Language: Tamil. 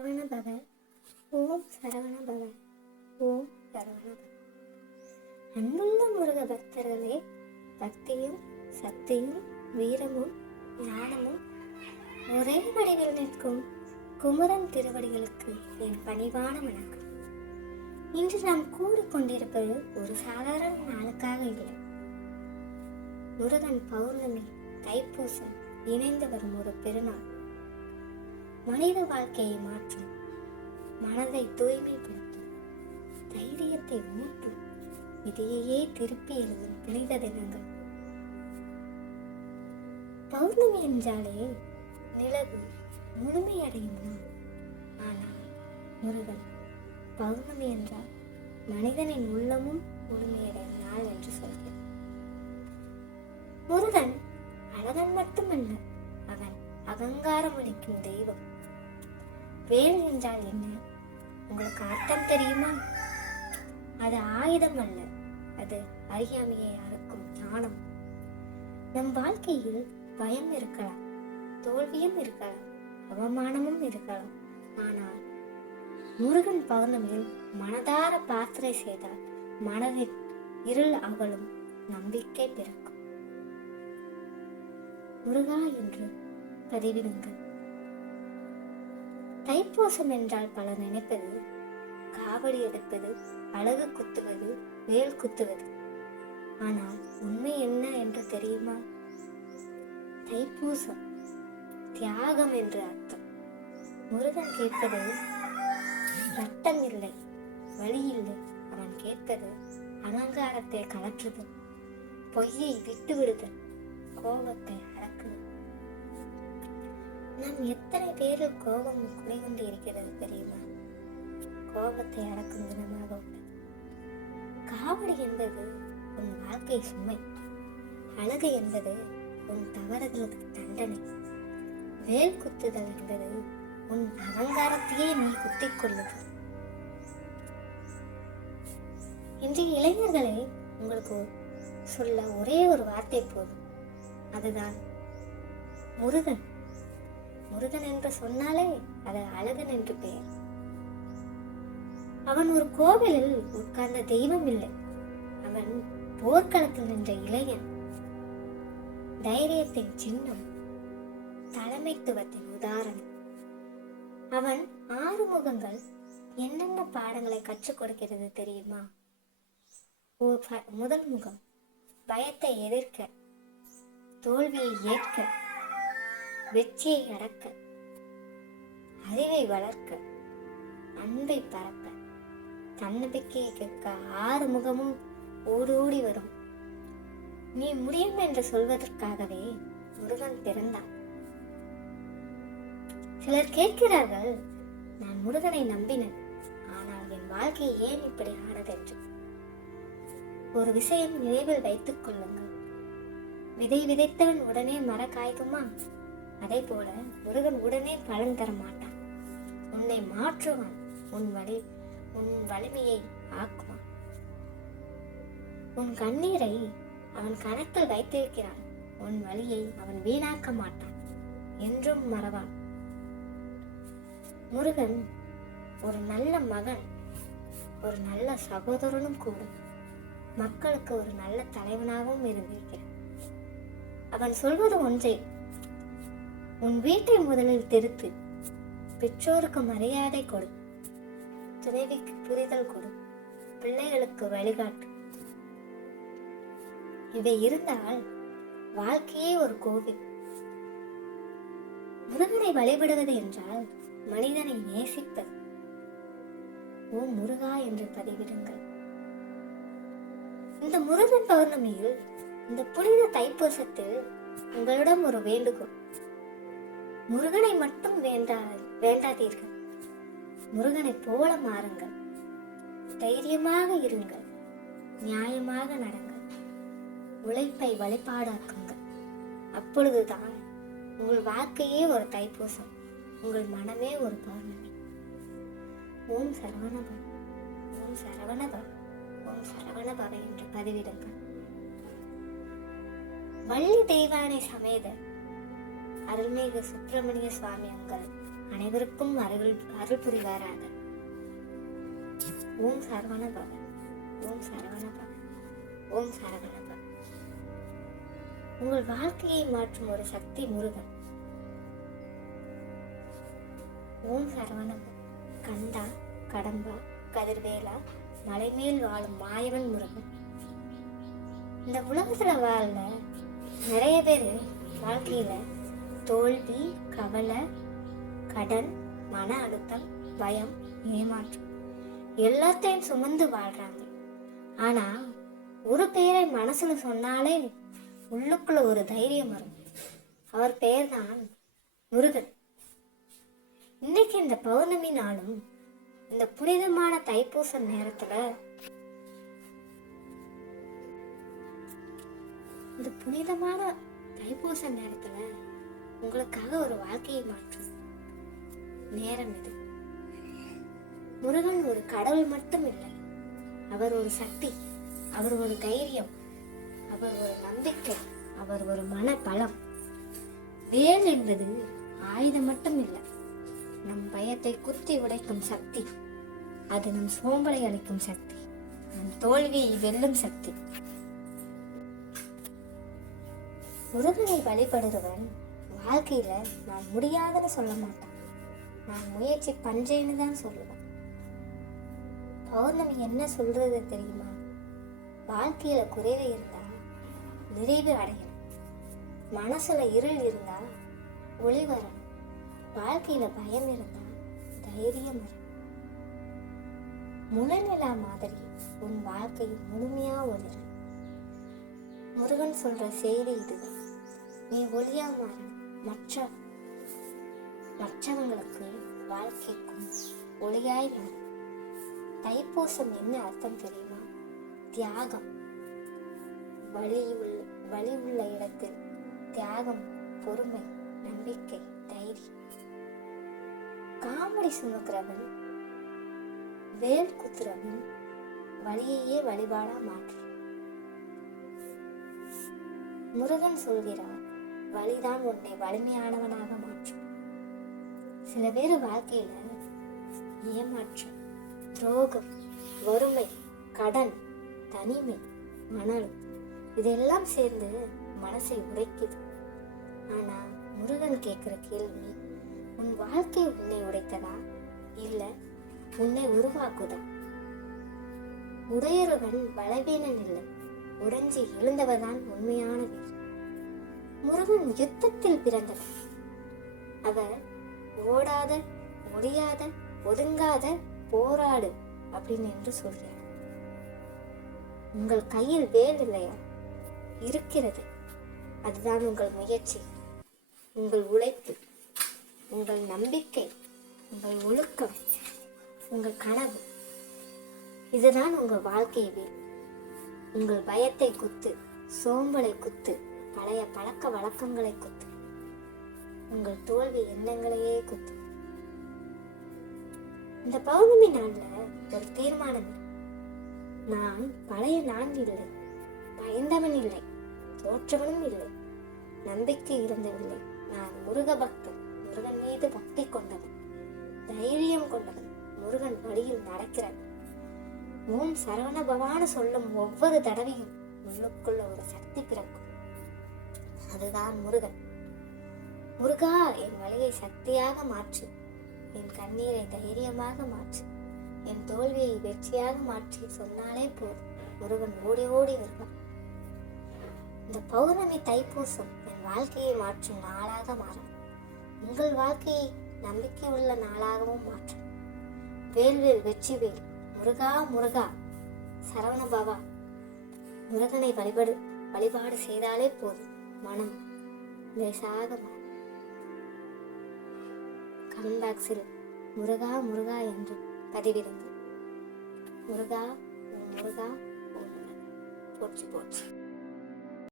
சரவணபவ. ஓம் சரவணபவ. ஓம் சரவணபவ. அன்புள்ள முருக பக்தர்களே பக்தியும் சக்தியும் வீரமும் ஞானமும் ஒரே வடிவில் நிற்கும் குமரன் திருவடிகளுக்கு என் பணிவான வணக்கம். இன்று நாம் கூறிக்கொண்டிருப்பது ஒரு சாதாரண நாளுக்காக இல்லை. முருகன் பௌர்ணமி தைப்பூசம் இணைந்து வரும் ஒரு பெருநாள். மனித வாழ்க்கையை மாற்றும். மனதை தூய்மைப்படுத்தும். தைரியத்தை ஊட்டும் விதியையே திருப்பி எழுதும் புனித தினங்கள். பௌர்ணமி என்றாலே நிலவு முழுமையடையும் நாள் ஆனால் முருகன் பௌர்ணமி என்றால் மனிதனின் உள்ளமும் முழுமையடையும் நாள் என்று சொல்கிறார். முருகன் அழகன் மட்டுமல்ல அவன் அகங்காரம் அளிக்கும் தெய்வம். வேல் என்றால் என்ன? உங்களுக்கு அர்த்தம் தெரியுமா? அது ஆயுதம் அல்ல. அது அறியாமையை அறுக்கும் ஞானம். நம் வாழ்க்கையில் பயம் இருக்கலாம் தோல்வியும் இருக்கலாம் அவமானமும் இருக்கலாம். ஆனால் முருகன் பௌர்ணமியில் மனதார பிரார்த்தனை செய்தால் மனதில் இருள் அகலும் நம்பிக்கை பிறக்கும். முருகா என்று பதிவிடுங்கள். தைப்பூசம் என்றால் பலர் நினைப்பது காவடி எடுப்பது அழகு குத்துவது வேல் குத்துவது. ஆனால் உண்மை என்ன என்று தெரியுமா? தைப்பூசம் தியாகம் என்று அர்த்தம். முருகன் கேட்பது ரத்தம் இல்லை வழி இல்லை அவன் கேட்பது அலங்காரத்தை கலற்றுதல் பொய்யை விட்டு விடுதல் கோபத்தை நாம் எத்தனை பேரில் கோபம் குறைகொண்டு இருக்கிறது தெரியுமா? கோபத்தை அடக்கும் தினமாக உள்ளது காவடி என்பது உன் வாழ்க்கை சுமை. அழகு என்பது உன் தவறுகளுக்கு தண்டனை. வேல் குத்துதல் என்பது உன் அலங்காரத்தையே நீ குத்திக் கொள்ளுது. இன்றைய இளைஞர்களே உங்களுக்கு சொல்ல ஒரே ஒரு வார்த்தை போதும். அதுதான் முருகன். முருகன் என்று சொன்னாலே அது அழகன் என்று பெயர். அவன் ஒரு கோவிலில் உட்கார்ந்த தெய்வம் இல்லை. அவன் போர்க்களத்தில் நின்ற இளைஞன். தைரியத்தின் சின்னம் தலைமைத்துவத்தின் உதாரணம். அவன் ஆறு முகங்கள் என்னென்ன பாடங்களை கற்றுக் கொடுக்கிறது தெரியுமா? முதல் முகம் பயத்தை எதிர்க்க தோல்வியை ஏற்க. வெற்றியை அடக்க அறிவை வளர்க்க அன்பை பரப்ப தன்னம்பிக்கையை கேட்க ஆறு முகமும் ஓடோடி வரும். நீ முடியும் என்று சொல்வதற்காகவே முருகன் பிறந்தான். சிலர் கேட்கிறார்கள் நான் முருகனை நம்பினேன் ஆனால் என் வாழ்க்கை ஏன் இப்படி ஆனதென்று ஒரு விஷயம் நினைவில் வைத்துக் கொள்ளுங்கள். விதை விதைத்தவன் உடனே மர காய்க்குமா? அதே போல முருகன் உடனே பலன் தர மாட்டான். உன்னை மாற்றுவான் உன் வலி உன் வலிமையை ஆக்குவான். உன் கண்ணீரை அவன் கணக்கில் வைத்திருக்கிறான். உன் வழியை அவன் வீணாக்க மாட்டான் என்றும் மறவான். முருகன் ஒரு நல்ல மகன் ஒரு நல்ல சகோதரனும் கூட மக்களுக்கு ஒரு நல்ல தலைவனாகவும் இருந்திருக்கிறான். அவன் சொல்வது ஒன்றே உன் வீட்டை முதலில் திருத்து. பெற்றோருக்கு மரியாதை கொடு. துணைவிக்கு புரிதல் கொடு. பிள்ளைகளுக்கு வழிகாட்டு. இவை இருந்தால் வாழ்க்கையே ஒரு கோவில். முருகனை வழிபடுவது என்றால் மனிதனை நேசிப்பது ஓ முருகா என்று பதிவிடுங்கள். இந்த முருகன் பௌர்ணமியில் இந்த புனித தைப்பூசத்தில் உங்களிடம் ஒரு வேண்டுகோள். முருகனை மட்டும் வேண்டா வேண்டாதீர்கள். முருகனை போல மாறுங்கள். தைரியமாக இருங்கள். நியாயமாக நடங்கள். உழைப்பை வழிபாடாக்குங்கள். அப்பொழுதுதான் உங்கள் வாழ்க்கையே ஒரு தைப்பூசம். உங்கள் மனமே ஒரு பௌர்ணமி. ஓம் சரவணபவ ஓம் சரவணபவ ஓம் சரவணபவ என்று பதிவிடுங்கள். வள்ளி தெய்வானை சமேத அருள்மிகு சுப்பிரமணிய சுவாமி உங்கள் அனைவருக்கும் அருள் அருள் புரிவாராக. ஓம் சரவண பவன் ஓம் சரவண பவன் ஓம் சரவண பவன் உங்கள் வாழ்க்கையை மாற்றும் ஒரு சக்தி முருகன். ஓம் சரவண கந்தா கடம்பா கதிர்வேலா மலைமேல் வாழும் மாயவன் முருகன். இந்த உலகத்துல வாழ நிறைய பேர் வாழ்க்கையில தோல்வி கவலை கடன் மன அழுத்தம் பயம் ஏமாற்றம் எல்லாத்தையும் சுமந்து வாழ்றாங்க. ஆனா ஒரு பெயரை மனசுல சொன்னாலே உள்ளுக்குள்ள ஒரு தைரியம் வரும். அவர் பெயர் தான் முருகன். இன்னைக்கு இந்த பௌர்ணமி நாளும் இந்த புனிதமான தைப்பூச நேரத்துல இந்த புனிதமான தைப்பூச நேரத்துல உங்களுக்காக ஒரு வாழ்க்கையை மாற்றும். நேரம் இது. முருகன் ஒரு கடவுள் மட்டும் இல்லை அவர் ஒரு சக்தி அவர் ஒரு தைரியம் அவர் ஒரு நம்பிக்கை அவர் ஒரு மன பலம் வேல் என்பது ஆயுதம் மட்டும் இல்லை நம் பயத்தை குத்தி உடைக்கும் சக்தி அது நம் சோம்பலை அளிக்கும் சக்தி நம் தோல்வியை வெல்லும் சக்தி. முருகனை வழிபடுகிறவன் வாழ்க்கையில நான் முடியாதுன்னு சொல்ல மாட்டேன். நான் முயற்சி பண்றேன்னு தான் சொல்லுவேன். பௌர்ணமி என்ன சொல்றது தெரியுமா? வாழ்க்கையில குறைவு இருந்தால் நிறைவு அடையணும். மனசுல இருள் இருந்தால் ஒளி வரணும் வாழ்க்கையில பயம் இருந்தால் தைரியம் வரும். முழுநிலா மாதிரி உன் வாழ்க்கை முழுமையா ஒளிரும். முருகன் சொல்ற செய்தி இதுதான். நீ ஒளியா மாறணும் மற்ற மற்றவங்களுக்கு வாழ்க்கைக்கும் ஒளியாய் மாறும் தைப்பூசம் என்ன அர்த்தம் தெரியுமா? தியாகம். வழி உள்ள வழி உள்ள இடத்தில் தியாகம் பொறுமை நம்பிக்கை தைரியம். காமெடி சுமக்கிறவன் வேல் குத்துறவன் வழியையே வழிபாடா மாற்று. முருகன் சொல்கிறான் வழிதான் உன்னை வலிமையானவனாக மாற்றும். சில பேர் வாழ்க்கையில ஏமாற்றம் துரோகம் வறுமை கடன் தனிமை மணல் இதெல்லாம் சேர்ந்து மனசை உடைக்குது. ஆனா முருகன் கேட்கிற கேள்வி உன் வாழ்க்கை உன்னை உடைத்ததா? இல்ல உன்னை உருவாக்குதா? உடையறவன் பலவீனன் இல்லை உடைஞ்சி எழுந்தவர்தான் உண்மையான வீர் முருகன் யுத்தத்தில் பிறந்தவர் அவர் ஓடாத முடியாத ஒதுங்காத போராடு அப்படின்னு என்று சொல்கிறார். உங்கள் கையில் வேல் இல்லையா? இருக்கிறது. அதுதான் உங்கள் முயற்சி. உங்கள் உழைப்பு உங்கள் நம்பிக்கை உங்கள் ஒழுக்கம் உங்கள் கனவு. இதுதான் உங்கள் வாழ்க்கை வேல். உங்கள் பயத்தை குத்து சோம்பலை குத்து பழைய பழக்க வழக்கங்களை குத்து. உங்கள் தோல்வி எண்ணங்களையே குத்து. இந்த பௌர்ணமி நாள்ல ஒரு தீர்மானம். நான் பழைய நான் இல்லை. பயந்தவன் இல்லை. தோற்றவனும் இல்லை. நம்பிக்கை இருந்தவில்லை. நான் முருக பக்தன். முருகன் மீது பக்தி கொண்டவன். தைரியம் கொண்டவன். முருகன் வழியில் நடக்கிறவன். ஓம் சரவண பவான சொல்லும் ஒவ்வொரு தடவையும் உள்ளுக்குள்ள ஒரு சக்தி பிறக்கும். அதுதான் முருகன். முருகா என் வழியை சக்தியாக மாற்று. என் கண்ணீரை தைரியமாக மாற்று. என் தோல்வியை வெற்றியாக மாற்றி சொன்னாலே போதும். முருகன் ஓடி ஓடி வருவான். இந்த பௌர்ணமி தைப்பூசம் என் வாழ்க்கையை மாற்றும் நாளாக மாறும். உங்கள் வாழ்க்கையை நம்பிக்கை உள்ள நாளாகவும் மாற்றும். வேல்வேல் வெற்றி வேல். முருகா முருகா. சரவண பாபா முருகனை வழிபாடு வழிபாடு செய்தாலே போதும். மனம். லேசாக மாறும் கமெண்ட் பாக்ஸில் முருகா முருகா என்று பதிவிடுங்கள். முருகா முருகா. போச்சு போச்சு.